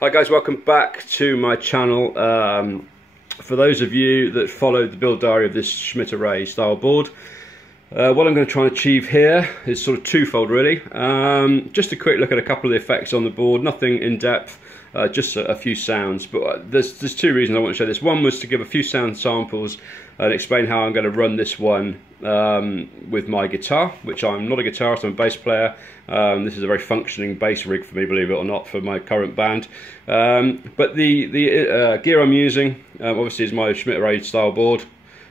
Hi guys, welcome back to my channel. For those of you that followed the build diary of this Schmidt Array style board, what I'm going to try and achieve here is sort of twofold really. Just a quick look at a couple of the effects on the board, nothing in depth, just a few sounds. But there's two reasons I want to show this. One was to give a few sound samples and explain how I'm going to run this one with my guitar, which I'm not a guitarist, I'm a bass player. This is a very functioning bass rig for me, believe it or not, for my current band. But the gear I'm using obviously is my Schmidt Array style board.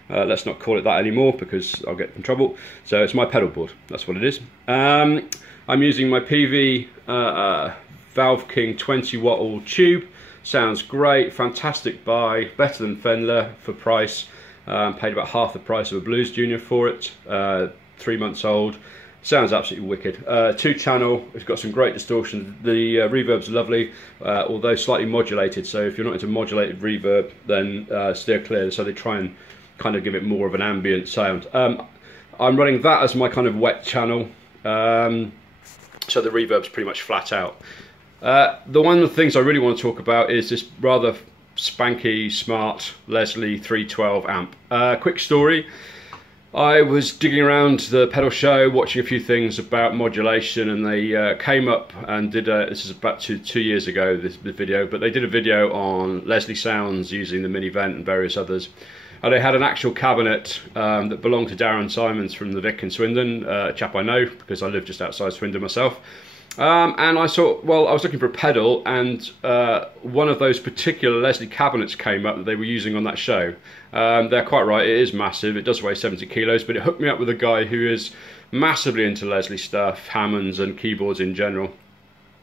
Let's not call it that anymore because I'll get in trouble. So it's my pedal board, that's what it is. I'm using my Peavey Valveking 20-watt all tube. Sounds great, fantastic buy, better than Fender for price. Paid about half the price of a Blues Junior for it, 3 months old. Sounds absolutely wicked. 2-channel, it's got some great distortion. The reverb's lovely, although slightly modulated, so if you're not into modulated reverb, then steer clear. So they try and kind of give it more of an ambient sound. I'm running that as my kind of wet channel, so the reverb's pretty much flat out. One of the things I really want to talk about is this rather spanky, smart Lehle 312 amp. Quick story. I was digging around the pedal show, watching a few things about modulation, and they came up and did this is about two years ago, this video, but they did a video on Lehle sounds using the Mini Vent and various others. And they had an actual cabinet that belonged to Darren Simons from the Vic in Swindon, a chap I know because I live just outside Swindon myself. And I thought, well, I was looking for a pedal, and one of those particular Lehle cabinets came up that they were using on that show. They're quite right, it is massive, it does weigh 70 kilos, but it hooked me up with a guy who is massively into Lehle stuff, Hammonds and keyboards in general.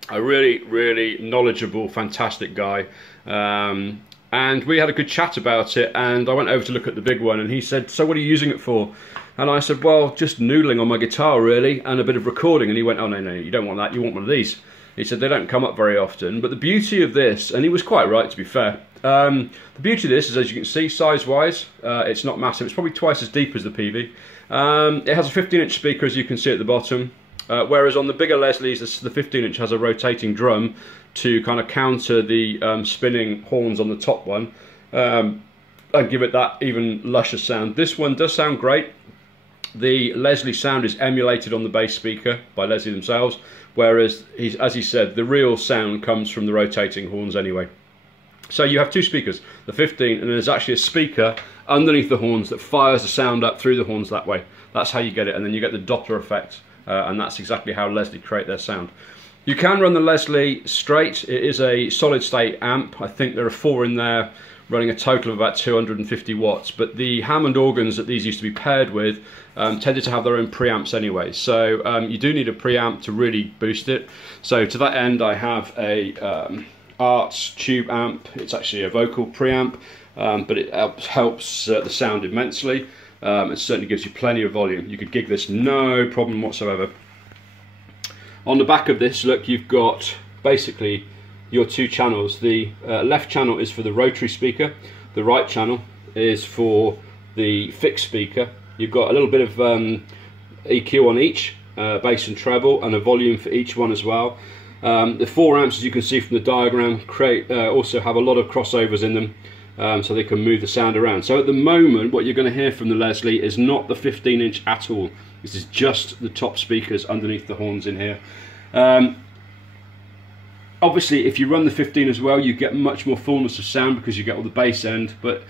A really, really knowledgeable, fantastic guy. And we had a good chat about it, and I went over to look at the big one, and he said, so what are you using it for? And I said, well, just noodling on my guitar really, and a bit of recording. And he went, oh no, you don't want that, you want one of these. He said, they don't come up very often, but the beauty of this, and he was quite right to be fair, the beauty of this is, as you can see, size-wise, it's not massive, it's probably twice as deep as the Peavey. It has a 15-inch speaker, as you can see at the bottom, whereas on the bigger Leslies, the 15-inch has a rotating drum to kind of counter the spinning horns on the top one, and give it that even luscious sound. This one does sound great. The Lehle sound is emulated on the bass speaker by Lehle themselves, whereas, as he said, the real sound comes from the rotating horns anyway. So you have two speakers, the 15, and there's actually a speaker underneath the horns that fires the sound up through the horns that way. That's how you get it, and then you get the Doppler effect, and that's exactly how Lehle create their sound. You can run the Lehle straight. It is a solid state amp. I think there are 4 in there, running a total of about 250 watts, but the Hammond organs that these used to be paired with tended to have their own preamps anyway, so you do need a preamp to really boost it. So to that end I have a Arts tube amp. It's actually a vocal preamp, but it helps the sound immensely. It certainly gives you plenty of volume. You could gig this no problem whatsoever. On the back of this, look, you've got basically your 2 channels. The left channel is for the rotary speaker, the right channel is for the fixed speaker. You've got a little bit of EQ on each, bass and treble, and a volume for each one as well. The 4 amps, as you can see from the diagram, also have a lot of crossovers in them, so they can move the sound around. So at the moment, what you're going to hear from the Lehle is not the 15-inch at all. This is just the top speakers underneath the horns in here. Obviously, if you run the 15 as well, you get much more fullness of sound because you get all the bass end, but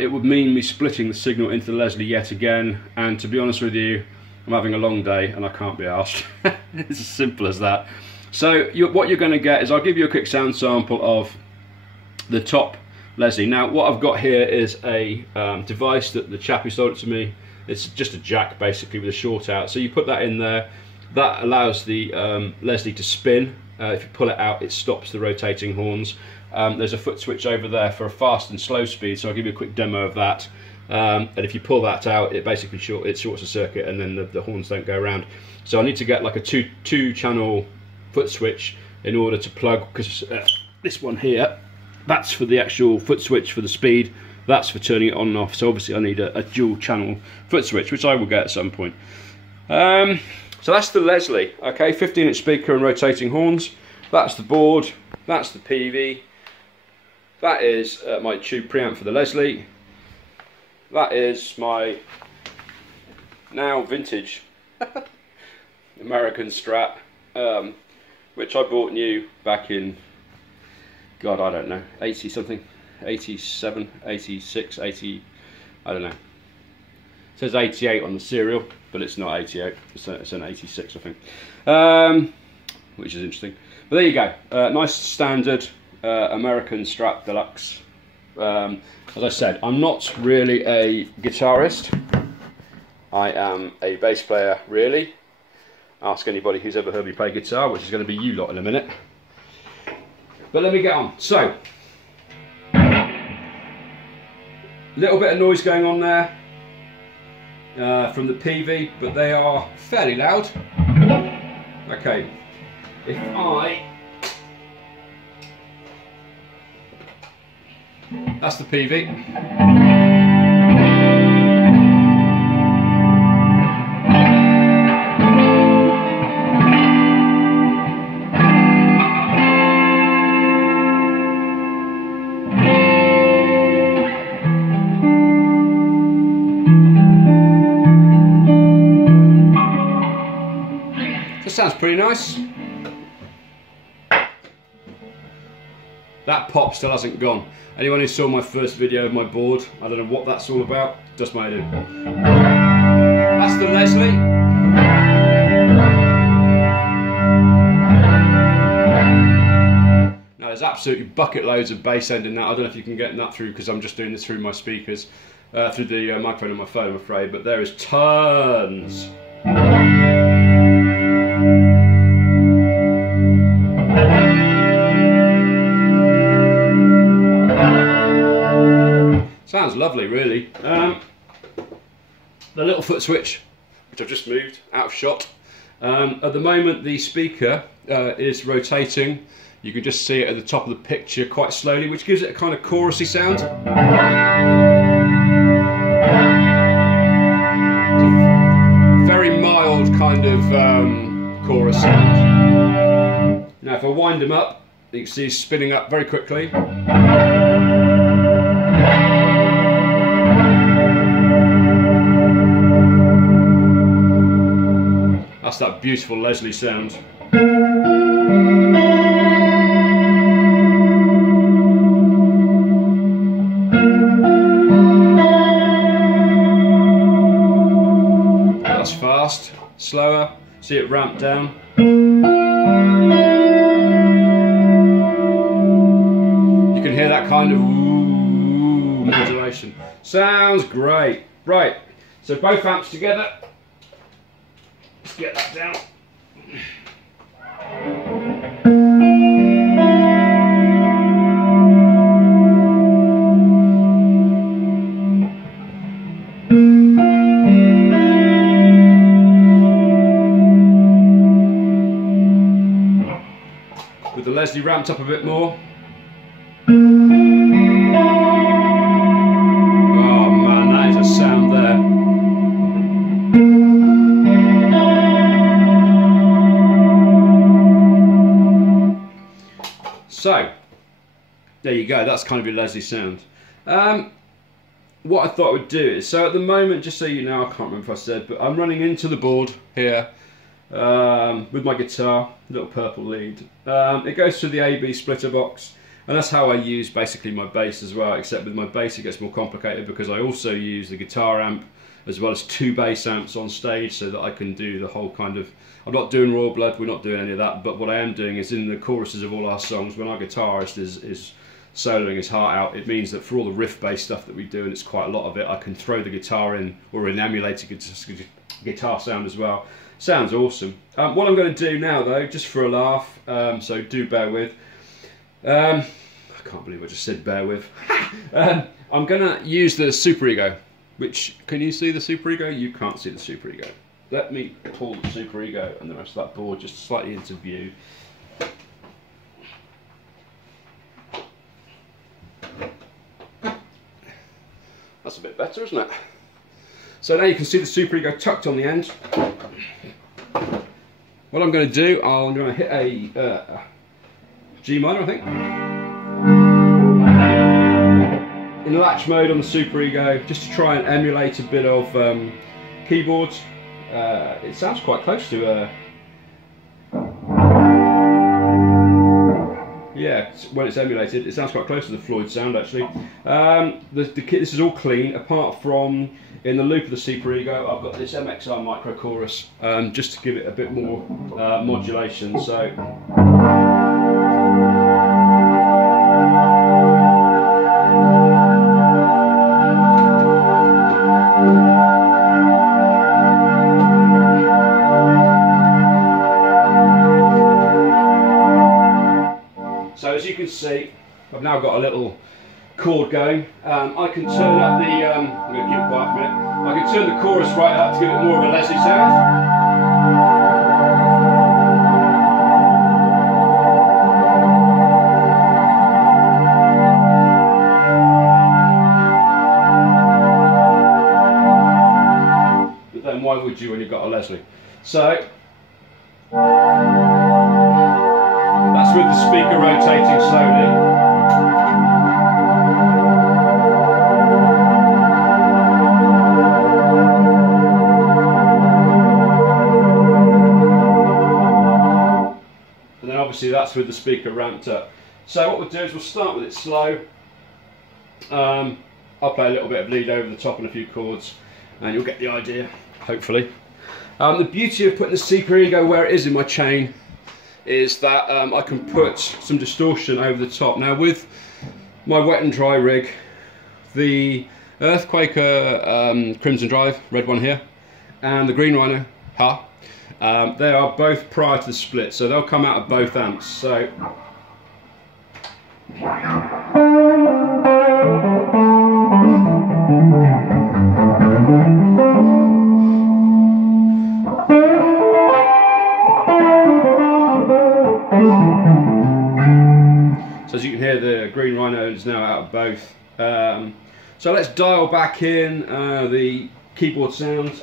it would mean me splitting the signal into the Lehle yet again, and to be honest with you, I'm having a long day and I can't be arsed. It's as simple as that. So what you're going to get is, I'll give you a quick sound sample of the top Lehle. Now what I've got here is a device that the chap who sold it to me, it's just a jack basically with a short out, so you put that in there. That allows the Lehle to spin. If you pull it out, it stops the rotating horns. There's a foot switch over there for a fast and slow speed, so I'll give you a quick demo of that. And if you pull that out, it basically shorts the circuit, and then the horns don't go around. So I need to get like a two-channel foot switch in order to plug, because this one here, that's for the actual foot switch for the speed, that's for turning it on and off. So obviously I need a dual channel foot switch, which I will get at some point. So that's the Lehle, okay, 15-inch speaker and rotating horns. That's the board. That's the Peavey. That is my tube preamp for the Lehle. That is my now vintage American Strat, which I bought new back in, God, I don't know, 80 something, 87, 86, 80, I don't know. It says 88 on the serial, but it's not 88, it's an 86 I think, which is interesting. But there you go, nice standard American Strat Deluxe. As I said, I'm not really a guitarist, I am a bass player really. Ask anybody who's ever heard me play guitar, which is going to be you lot in a minute. But let me get on. So, little bit of noise going on there from the Peavey, but they are fairly loud. Okay, if that's the Peavey. Sounds pretty nice. That pop still hasn't gone. Anyone who saw my first video of my board, I don't know what that's all about, just my idea. That's the Lehle. Now there's absolutely bucket loads of bass end in that. I don't know if you can get that through because I'm just doing this through my speakers, through the microphone on my phone I'm afraid, but there is tons. Sounds lovely really. The little foot switch, which I've just moved out of shot. At the moment the speaker is rotating. You can just see it at the top of the picture quite slowly, which gives it a kind of chorusy sound. It's a very mild kind of chorus sound. Now if I wind them up, you can see he's spinning up very quickly. That's that beautiful Lehle sound. That's fast, slower, see it ramp down. You can hear that kind of ooh modulation. Sounds great. Right, so both amps together. Let's get that down. With the Lehle ramped up a bit more. Oh man, that is a sound there. So, there you go, that's kind of your Lehle sound. What I thought I would do is, so at the moment, just so you know, I can't remember if I said, but I'm running into the board here with my guitar, little purple lead. It goes through the AB splitter box, and that's how I use basically my bass as well, except with my bass it gets more complicated because I also use the guitar amp as well as 2 bass amps on stage so that I can do the whole kind of, I'm not doing raw blood, we're not doing any of that, but what I am doing is in the choruses of all our songs, when our guitarist is soloing his heart out, it means that for all the riff based stuff that we do, and it's quite a lot of it, I can throw the guitar in, or an emulated guitar sound as well. Sounds awesome. What I'm going to do now though, just for a laugh, so do bear with, I can't believe I just said bear with, I'm going to use the Superego, which, can you see the Superego? You can't see the Superego. Let me pull the Superego and the rest of that board just slightly into view. That's a bit better, isn't it? So now you can see the Superego tucked on the end. What I'm going to do, I'm going to hit a G minor, I think. In latch mode on the Superego, just to try and emulate a bit of keyboards. It sounds quite close to yeah, when it's emulated, it sounds quite close to the Floyd sound actually. This is all clean, apart from in the loop of the Superego, I've got this MXR Micro chorus, just to give it a bit more modulation. So. So as you can see, I've now got a little chord going. I can turn up the, I'm going to keep it quiet for a minute. I can turn the chorus right up to give it more of a Lehle sound. But then why would you when you've got a Lehle? So, that's with the speaker rotating slowly. And then obviously that's with the speaker ramped up. So what we'll do is we'll start with it slow. I'll play a little bit of lead over the top and a few chords, and you'll get the idea, hopefully. The beauty of putting the Superego where it is in my chain is that I can put some distortion over the top. Now with my wet and dry rig, the Earthquaker Crimson Drive, red one here, and the Green Rhino, they are both prior to the split, so they'll come out of both amps. So as you can hear, the Green Rhino is now out of both. So let's dial back in the keyboard sounds.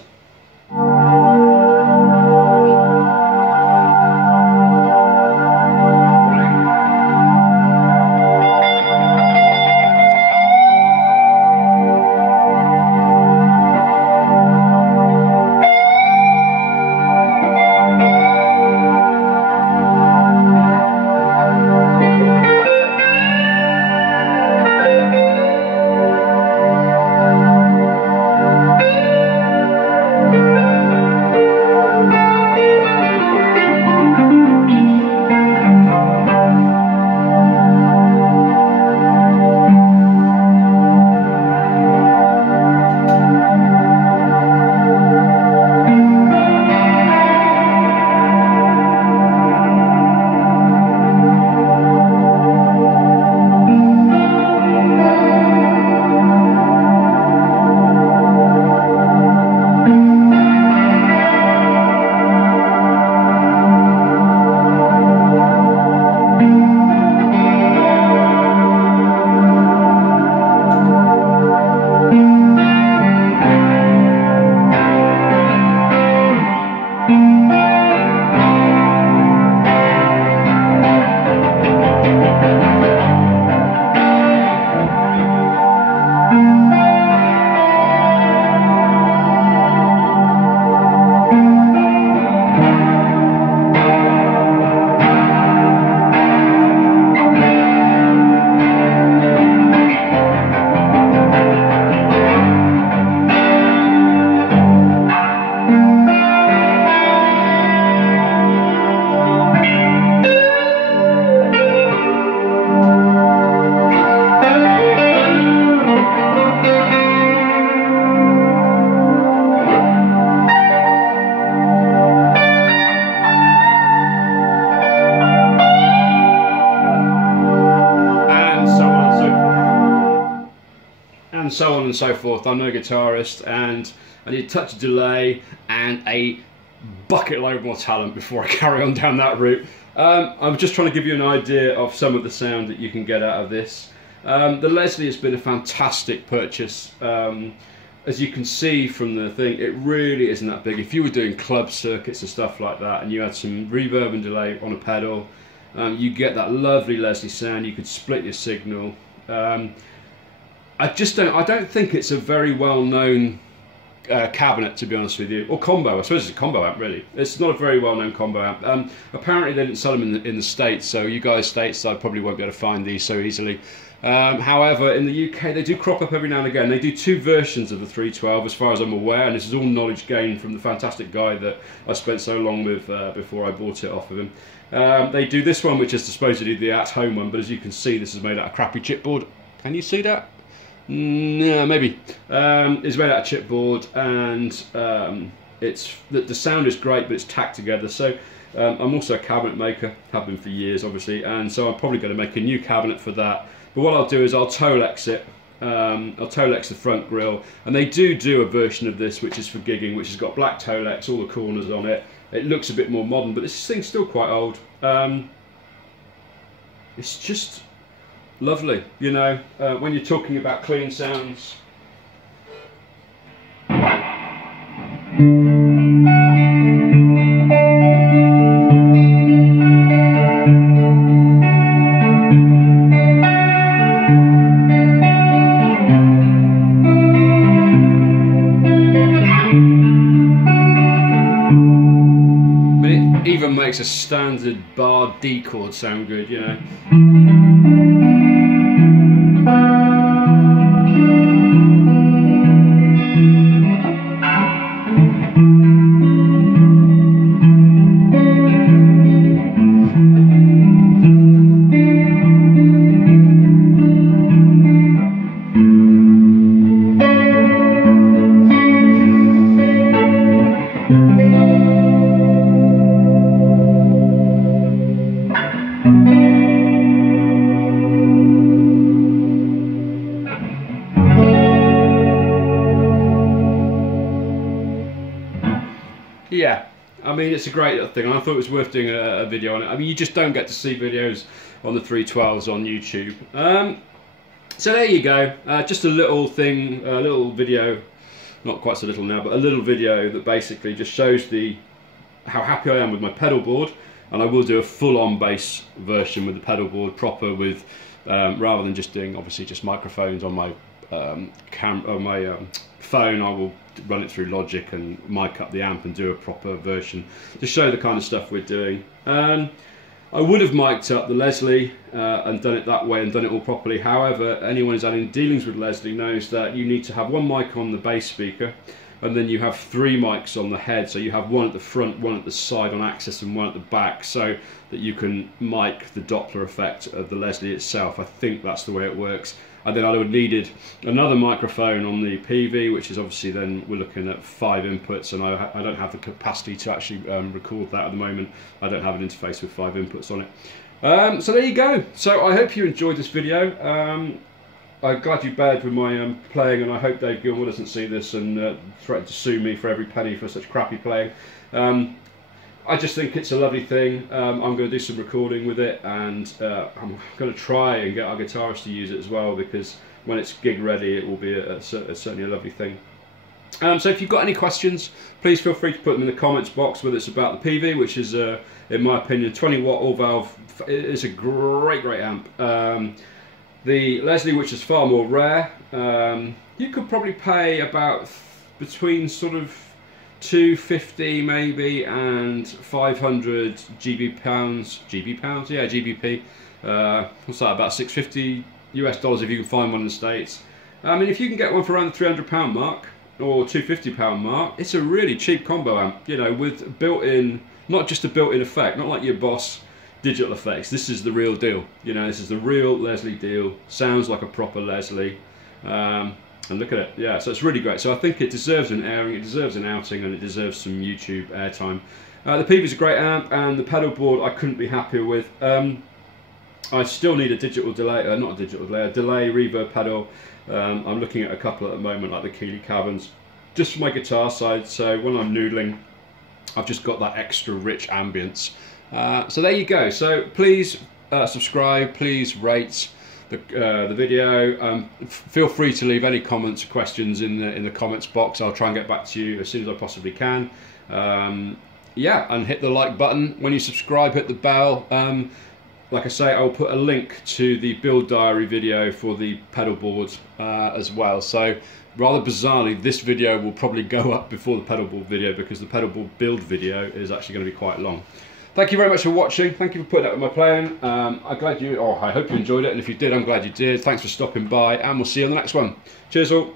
and so on and so forth. I'm no guitarist, and I need a touch of delay and a bucket load more talent before I carry on down that route. I'm just trying to give you an idea of some of the sound that you can get out of this. The Lehle has been a fantastic purchase. As you can see from the thing, it really isn't that big. If you were doing club circuits and stuff like that, and you had some reverb and delay on a pedal, you get that lovely Lehle sound. You could split your signal. I don't think it's a very well known cabinet, to be honest with you, or combo. I suppose it's a combo amp, really. It's not a very well known combo amp. Apparently they didn't sell them in the States, so you guys States, I probably won't be able to find these so easily. However, in the UK they do crop up every now and again. They do two versions of the 312 as far as I'm aware, and this is all knowledge gained from the fantastic guy that I spent so long with before I bought it off of him. They do this one, which is supposedly the at-home one, but as you can see, this is made out of crappy chipboard. Can you see that? No, maybe. It's made out of chipboard, and the sound is great, but it's tacked together. So I'm also a cabinet maker, have been for years, obviously, and so I'm probably going to make a new cabinet for that. But what I'll do is I'll Tolex it. I'll Tolex the front grille, and they do a version of this which is for gigging, which has got black Tolex, all the corners on it. It looks a bit more modern, but this thing's still quite old. It's just lovely, you know, when you're talking about clean sounds. Even makes a standard bar D chord sound good, you know. Yeah, I mean, it's a great little thing, and I thought it was worth doing a video on it. I mean, you just don't get to see videos on the 312s on YouTube. So there you go, just a little thing, a little video, not quite so little now, but a little video that basically just shows how happy I am with my pedal board. And I will do a full-on bass version with the pedal board proper, with rather than just doing obviously just microphones on my phone. I will run it through Logic and mic up the amp and do a proper version to show the kind of stuff we're doing. I would have mic'd up the Lehle and done it that way and done it all properly. However, anyone who's had any dealings with Lehle knows that you need to have one mic on the bass speaker, and then you have three mics on the head. So you have one at the front, one at the side on axis, and one at the back, so that you can mic the Doppler effect of the Lehle itself. I think that's the way it works. And then I would have needed another microphone on the Peavey, which is obviously then we're looking at 5 inputs, and I don't have the capacity to actually record that at the moment. I don't have an interface with 5 inputs on it. So there you go. So I hope you enjoyed this video. I'm glad you bared with my playing, and I hope Dave Gilmore doesn't see this and threaten to sue me for every penny for such crappy playing. I just think it's a lovely thing. I'm going to do some recording with it, and I'm going to try and get our guitarist to use it as well, because when it's gig ready it will be certainly a lovely thing. So if you've got any questions, please feel free to put them in the comments box, whether it's about the Peavey, which is in my opinion 20 watt all valve, is a great amp. The Lehle, which is far more rare, you could probably pay about between sort of 250 maybe and 500 GBP, yeah, GBP. What's that, about 650 US dollars if you can find one in the States. I mean, if you can get one for around the £300 mark or £250 mark, it's a really cheap combo amp, you know, with built-in, not just a built-in effect, not like your Boss digital effects. This is the real deal, you know, this is the real Lehle deal. Sounds like a proper Lehle. And look at it, yeah, so it's really great. So I think it deserves an airing, it deserves an outing, and it deserves some YouTube airtime. The Peavey's a great amp, and the pedal board I couldn't be happier with. I still need a digital delay, not a digital delay, a delay reverb pedal. I'm looking at a couple at the moment, like the Keeley Caverns, just for my guitar side, so when I'm noodling, I've just got that extra rich ambience. So there you go. So please subscribe, please rate the video. Feel free to leave any comments or questions in the comments box. I'll try and get back to you as soon as I possibly can. Yeah, and hit the like button. When you subscribe, hit the bell. like I say, I will put a link to the build diary video for the pedal board as well. So rather bizarrely, this video will probably go up before the pedal board video, because the pedal board build video is actually going to be quite long. Thank you very much for watching. Thank you for putting up with my playing. I hope you enjoyed it, and if you did, I'm glad you did. Thanks for stopping by, and we'll see you on the next one. Cheers all.